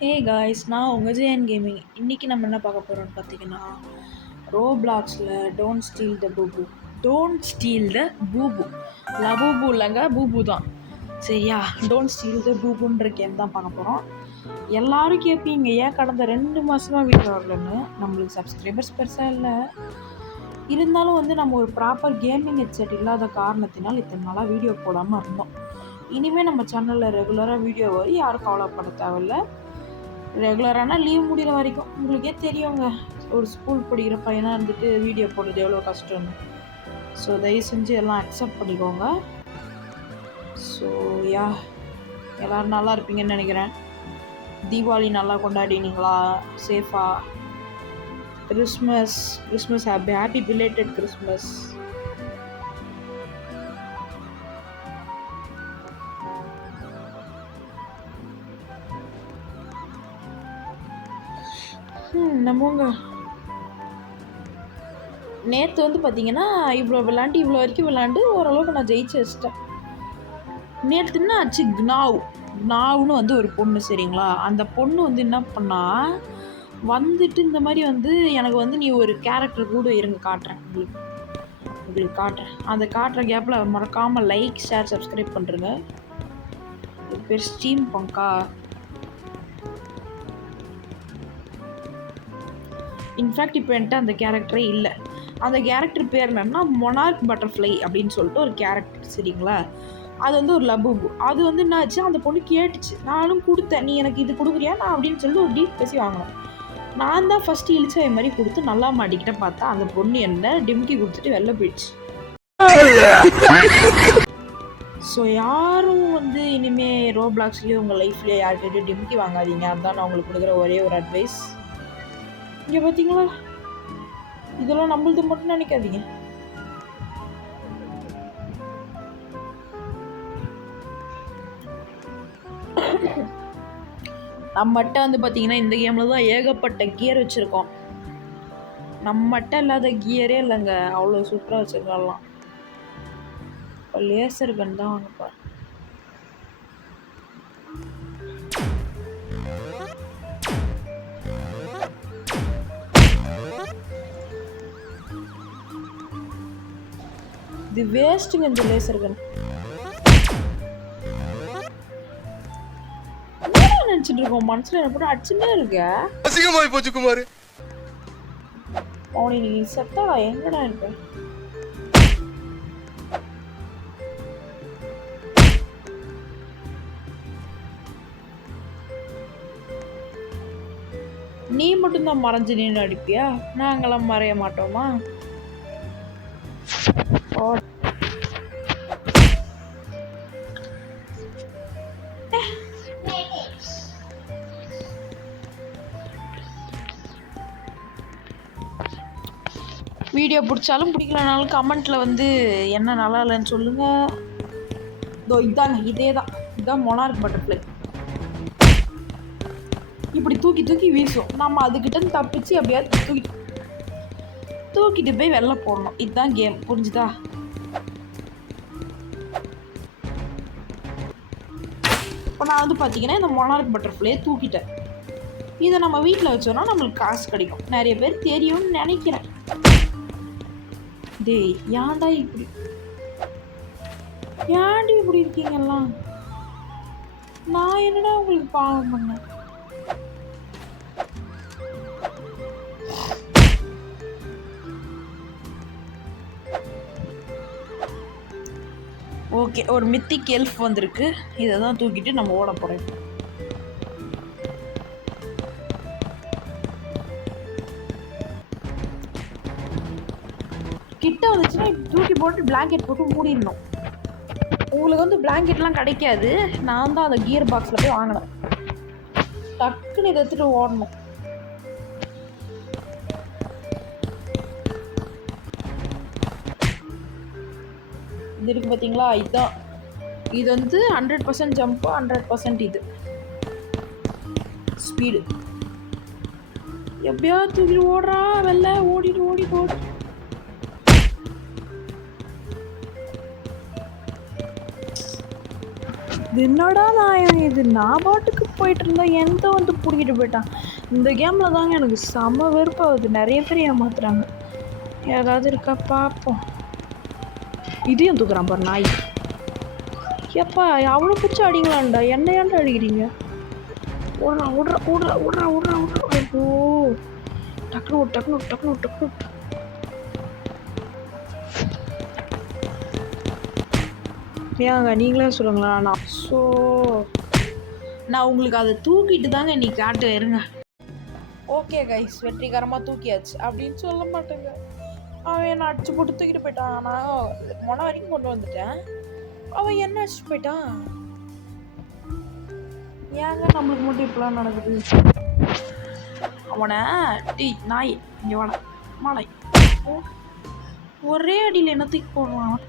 Hey guys, நான் உங்கள் JN gaming. இன்றைக்கி நம்ம என்ன பார்க்க போகிறோம்னு பார்த்தீங்கன்னா, ரோப்ளாக்ஸில் டோன்ட் ஸ்டீல் த பூபு லபூபு இல்லைங்க, பூபு தான். சரியா? டோன்ட் ஸ்டீல் த பூபுன்ற கேம் தான் பார்க்க போகிறோம். எல்லோரும் கேட்பீங்க, ஏன் கடந்த 2 மாதமாக வீடியோ வரலன்னு. நம்மளுக்கு சப்ஸ்கிரைபர்ஸ் பெருசாக இல்லை, இருந்தாலும் நம்ம ஒரு ப்ராப்பர் கேமிங் ஹெட்செட் இல்லாத காரணத்தினால் இத்தனை நாளாக வீடியோ போடாமல் இருந்தோம். இனிமேல் நம்ம சேனலில் ரெகுலராக வீடியோ வரும், யாரும் கவலைப்பட தேவையில்லை. ரெகுலரான லீவ் முடிகிற வரைக்கும் உங்களுக்கே தெரியுங்க, ஒரு ஸ்கூல் படிக்கிற பையனாக இருந்துட்டு வீடியோ போடுறது எவ்வளோ கஷ்டம்னு. ஸோ தயவு செஞ்சு எல்லாம் அக்செப்ட் பண்ணிக்கோங்க. ஸோ எல்லோரும் நல்லா இருப்பீங்கன்னு நினைக்கிறேன். தீபாவளி நல்லா கொண்டாடினீங்களா? சேஃபாக? Christmas happy belated Christmas. நம்மங்க நேற்று பார்த்தீங்கன்னா இவ்வளோ வரைக்கும் விளாண்டு ஓரளவுக்கு நான் ஜெயிச்சு வச்சிட்டேன். நேற்று என்ன ஆச்சு, க்னாவுன்னு ஒரு பொண்ணு, சரிங்களா? அந்த பொண்ணு என்ன பண்ணா, வந்துட்டு இந்த மாதிரி எனக்கு நீ ஒரு கேரக்டர் கூட இருங்க காட்டுறேன், உங்களுக்கு காட்டுறேன். அந்த காட்டுற கேப்பில் மறக்காமல் லைக், ஷேர், சப்ஸ்கிரைப் பண்ணுறேங்க. இது பேர் ஸ்டீம் பங்கா. இன்ஃபேக்ட் இப்போ என்கிட்ட அந்த கேரக்டரே இல்லை. அந்த கேரக்டர் பேர் என்னன்னா மொனார்க் பட்டர்ஃப்ளை அப்படின்னு சொல்லிட்டு ஒரு கேரக்டர், சரிங்களா? அது ஒரு லபூபு. அது என்ன ஆச்சு, அந்த பொண்ணு கேட்டுச்சு, நானும் கொடுத்தேன். நீ எனக்கு இது கொடுக்குறியா நான் அப்படின்னு சொல்லிட்டு ஒரு டீப் பேசி வாங்கினேன். நான் தான் ஃபஸ்ட்டு இழிச்சா இது மாதிரி கொடுத்து நல்லா மாட்டிக்கிட்ட பார்த்தா அந்த பொண்ணு என்ன டிம்கி கொடுத்துட்டு வெளில போயிடுச்சு. ஸோ யாரும் இனிமேல் ரோப்ளாக்ஸ்லேயே உங்கள் லைஃப்லேயே யார்கிட்ட டிம்கி வாங்காதீங்க. அதுதான் நான் உங்களுக்கு கொடுக்குற ஒரே ஒரு அட்வைஸ். இங்கே பார்த்தீங்களா, இதெல்லாம் நம்மளது மட்டும் நினைக்காதீங்க. நம்மகிட்ட பார்த்தீங்கன்னா இந்த கேமில் தான் ஏகப்பட்ட கியர் வச்சுருக்கோம். நம்மகிட்ட இல்லாத கியரே இல்லைங்க, அவ்வளோ சூப்பராக வச்சுருக்கலாம். இப்போ லேசர் கன் தான் வாங்கப்பா. இது வேஸ்ட்டுங்க இந்த லேசர் கன். நினைச்சிட்டு இருக்கோம் மனசுல என்ன போட்டு அடிச்சுட்டே இருக்க. அசிங்கமாய் போச்சு குமார். அவனை நீ செத்தாடா, எங்கடா இருக்க? நீ மட்டும்தான் மறைஞ்சு நின்று அடிப்பியா? நாங்களாம் மறைய மாட்டோமா? வீடியோ பிடிச்சாலும் பிடிக்கலனாலும் கமெண்ட்டில் என்ன நல்லா இல்லைன்னு சொல்லுங்கள். இதுதான் மொனார்க் பட்டர்ஃப்ளை. இப்படி தூக்கி வீசும். நம்ம அதுக்கிட்ட தப்பிச்சு அப்படியாவது தூக்கிட்டு போய் வெளில போடணும். இதுதான் கேம், புரிஞ்சுதா? இப்போ நான் பார்த்தீங்கன்னா இந்த மொனார்க் பட்டர்ஃப்ளையை தூக்கிட்டேன். இதை நம்ம வீட்டில் வச்சோன்னா நம்மளுக்கு காசு கிடைக்கும். நிறைய பேர் தெரியும்னு நினைக்கிறேன். டேய், ஏன்டி இப்படி இருக்கீங்கல்லாம்? நான் என்னடா உங்களுக்கு பாவம் பண்ணேன்? ஓகே, ஒரு மித்திக் எல்ஃப் வந்திருக்கு. இதை தான் தூக்கிட்டு நம்ம ஓட போகிறோம். கிட்ட வந்துச்சுன்னா தூக்கி போட்டு பிளாங்கெட் போட்டு மூடிடணும். உங்களுக்கு பிளாங்கெட்லாம் கிடைக்காது. நான் தான் அந்த கியர் பாக்ஸில் போய் வாங்கினேன். டக்குன்னு இதை எடுத்துட்டு ஓடணும். இது இருக்கு பார்த்தீங்களா, இதுதான். இது 100% ஜம்ப்பு, 100% இது ஸ்பீடு. எப்படியாவது தூக்கிட்டு ஓடுறா வெளில, ஓடிட்டு. என்னடா நாயம் இது, நான் பாட்டுக்கு போயிட்டு இருந்தா எந்த வந்து பிடிக்கிட்டு போயிட்டான். இந்த கேமில் தாங்க எனக்கு செம வெறுப்பாகுது. நிறைய பேர் ஏமாத்துறாங்க. ஏதாவது இருக்கா பார்ப்போம். இதையும் தூக்குறான் பாரு நாய். எப்பா அவ்வளோ பிடிச்சி அடிங்களான்டா, என்ன ஏன்டா அடிக்கிறீங்க? ஓடுறா ஓடுறா ஓடுறா ஓடுறா ஓடுறா ஓடுறா. ஐயோ டக்குனு டக்குனு டக்குனு டக்குனு. ஏங்க நீங்களே சொல்லுங்களா? நான் உங்களுக்கு அதை தூக்கிட்டு தாங்க நீ காட்டு இருங்க. ஓகே கைஸ், வெற்றிகரமாக தூக்கியாச்சு அப்படின்னு சொல்ல மாட்டேங்க. அவன் என்ன அடிச்சு போட்டு தூக்கிட்டு போயிட்டான். நான் மொன வரைக்கும் கொண்டு வந்துட்டேன். அவன் என்ன அடிச்சுட்டு போயிட்டான். ஏங்க நம்மளுக்கு மட்டும் இப்பெல்லாம் நடக்குது? அவனை டீ நாய் இங்கே வாட மாலை ஒரே அடியில் என்ன தூக்கி போடுவான்.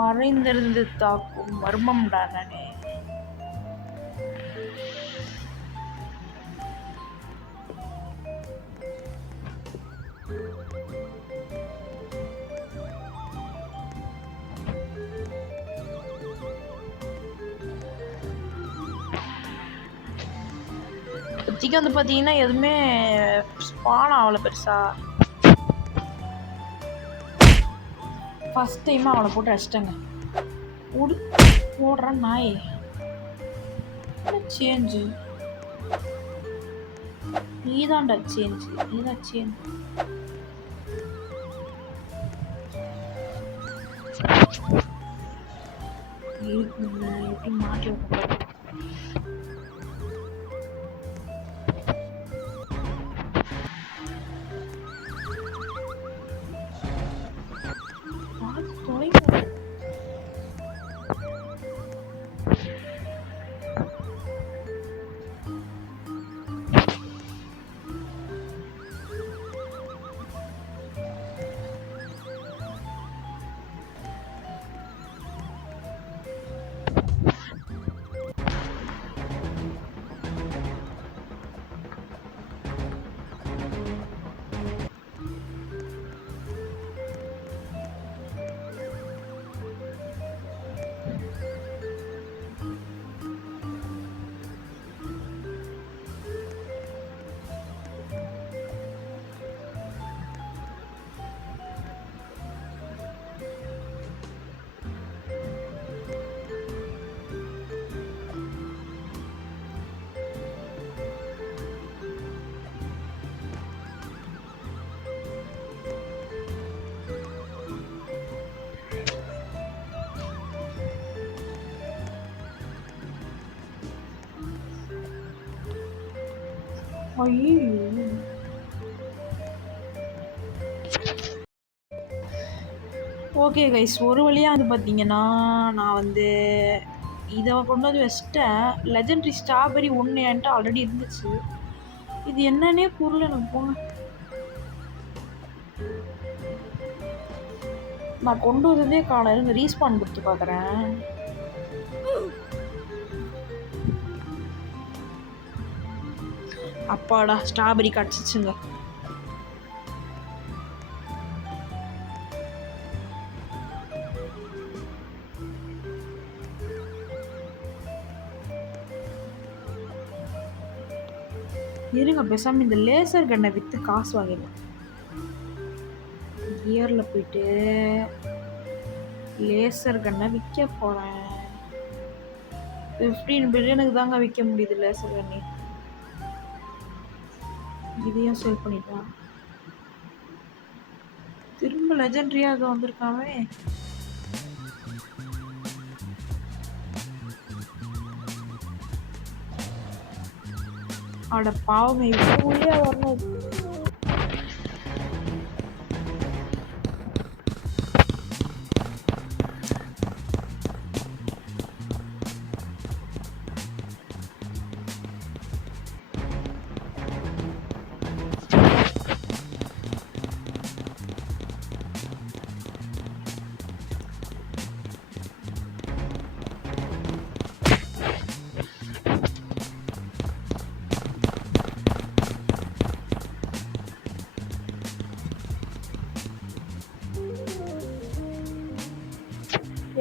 மறைந்திருந்து தாக்கும் மர்மம் தானே. இப்போதைக்கு வந்து பார்த்தீங்கன்னா எதுவுமே ஸ்பான் ஆகலை பெருசா. ஃபஸ்ட் டைமாக அவளை போட்டு அடிச்சிட்டேங்க. ஓடுற நாய் சேஞ்சு. நீதான்டா சேஞ்சு, நீதான் சேஞ்சு. எப்படி மாட்டி விட்டு ஓகே கைஸ், ஒரு வழியாக வந்து பார்த்தீங்கன்னா நான் வந்து இதை கொண்டு வந்து வச்சிட்டேன். லெஜெண்டரி ஸ்ட்ராபெரி ஒன்று என்கிட்ட ஆல்ரெடி இருந்துச்சு. இது என்னன்னே புரியல எனக்கு. போங்க, நான் கொண்டு வந்ததே காண. இருங்க ரீஸ்பான் கொடுத்து பார்க்குறேன். அப்பாடா ஸ்ட்ராபெரி கிடச்சிச்சுங்க. இருங்க பேசாமல் இந்த லேசர் கன்னை விற்று காசு வாங்கிடலாம். கியரில் போயிட்டு லேசர் கன்னை விற்க போகிறேன். 15 பில்லியனுக்கு தாங்க விற்க முடியுது லேசர் கண்ணி. இதையும் சேல் பண்ணிட்டான். திரும்ப லெஜெண்டரியாக அது வந்திருக்காவே. அட பாவம், இவ்வளோ உள்ளே வரணும்.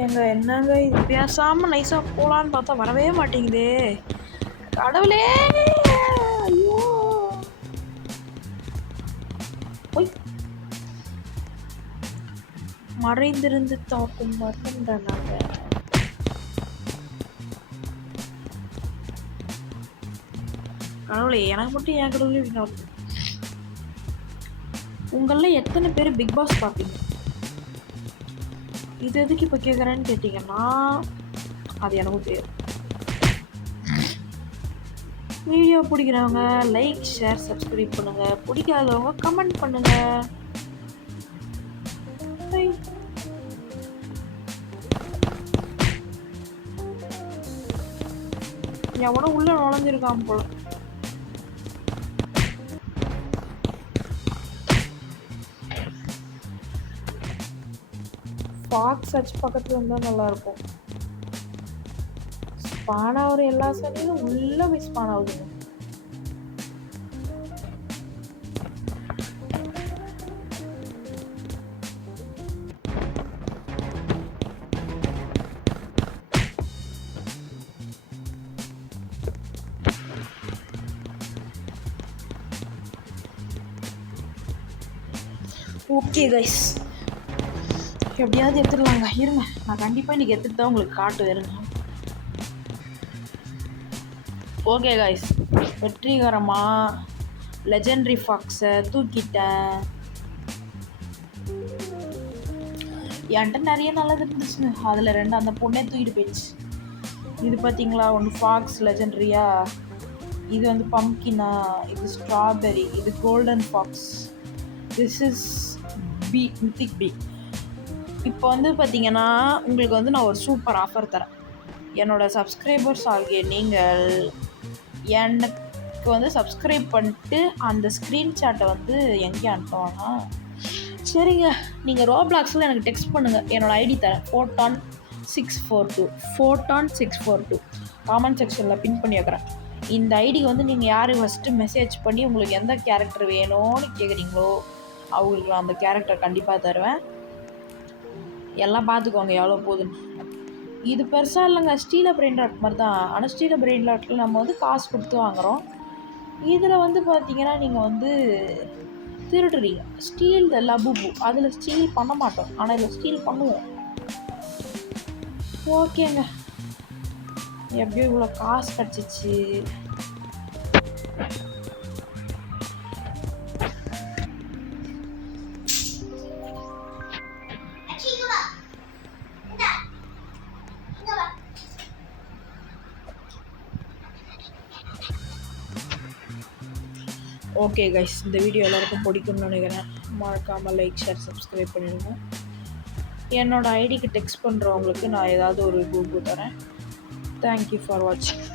ஏங்க என்னங்க இது பேசாமல் நைஸாக போகலான்னு பார்த்தா வரவே மாட்டேங்குதே கடவுளே. ஐயோ போய் மறைந்திருந்து தாக்கும் மருந்தனாங்க. கடவுளே எனக்கு மட்டும் என் கடவுளே இப்படி நடக்கும். உங்களில் எத்தனை பேர் பிக் பாஸ் பார்ப்பீங்க? இது எதுக்கு இப்போ கேட்குறேன்னு கேட்டிங்கன்னா அது எனக்கும் தெரியும். வீடியோ பிடிக்கிறவங்க லைக் ஷேர் சப்ஸ்கிரைப் பண்ணுங்கள், பிடிக்காதவங்க கமெண்ட் பண்ணுங்கள். எவனோ உள்ள நுழைஞ்சிருக்கான் போல. ஃபாக்ஸ் சர்ச் பக்கத்தில் இருந்தால் நல்லாயிருக்கும். ஸ்பான் ஆகிற எல்லா சனியும் உள்ளே போய் ஸ்பான் ஆகுதுங்க. ஓகே கைஸ், எப்படியாவது எடுத்துடலாங்க. இருங்க, நான் கண்டிப்பாக இன்றைக்கி எடுத்துகிட்டு தான் உங்களுக்கு காட்டுவேருங்க. ஓகே கைஸ், வெற்றிகரமாக லெஜெண்டரி ஃபாக்ஸை தூக்கிட்டேன். என்கிட்ட நிறைய நல்லது இருந்துச்சுங்க, அதில் 2 அந்த பொண்ணே தூக்கிட்டு போயிடுச்சு. இது பார்த்தீங்களா, ஒன்று ஃபாக்ஸ் லெஜெண்டரியா, இது வந்து பம்கினா, இது ஸ்ட்ராபெரி, இது golden fox, this is B mythic B. இப்போ வந்து பார்த்தீங்கன்னா உங்களுக்கு வந்து நான் ஒரு சூப்பர் ஆஃபர் தரேன். என்னோடய சப்ஸ்கிரைபர்ஸ் ஆகிய நீங்கள் எனக்கு வந்து சப்ஸ்கிரைப் பண்ணிட்டு அந்த ஸ்க்ரீன்ஷாட்டை வந்து எங்கே அனுப்புவாங்க? சரிங்க, நீங்கள் ரோப்ளாக்ஸில் எனக்கு டெக்ஸ்ட் பண்ணுங்கள். என்னோடய ஐடி தரேன், Photon642 காமெண்ட் செக்ஷனில் பின் பண்ணி வைக்கிறேன். இந்த ஐடிக்கு வந்து நீங்கள் யார் ஃபஸ்ட்டு மெசேஜ் பண்ணி உங்களுக்கு எந்த கேரக்டர் வேணும்னு கேட்குறீங்களோ அவங்களுக்கு நான் அந்த கேரக்டர் கண்டிப்பாக தருவேன். எல்லாம் பார்த்துக்கோங்க எவ்வளோ போகுதுன்னு. இது பெருசாக இல்லைங்க, ஸ்டீல பிரெயின் லாட் மாதிரி தான். ஆனால் ஸ்டீல பிரெயின் லாட்டில் நம்ம வந்து காசு கொடுத்து வாங்குகிறோம். இதில் வந்து பார்த்தீங்கன்னா நீங்கள் வந்து திருடுறீங்க. ஸ்டீல் லபுபு, அதில் ஸ்டீல் பண்ண மாட்டோம், ஆனால் இதில் ஸ்டீல் பண்ணுவோம். ஓகேங்க, எப்படியோ இவ்வளோ காசு கிடச்சிச்சு. ஓகே கைஸ், இந்த வீடியோ எல்லாருக்கும் பிடிக்கும்னு நினைக்கிறேன். மறக்காமல் லைக் ஷேர் சப்ஸ்கிரைப் பண்ணிடுங்க. என்னோடய ஐடிக்கு டெக்ஸ்ட் பண்ணுறவங்களுக்கு நான் ஏதாவது ஒரு கூப்பு தரேன். தேங்க்யூ ஃபார் வாட்சிங்.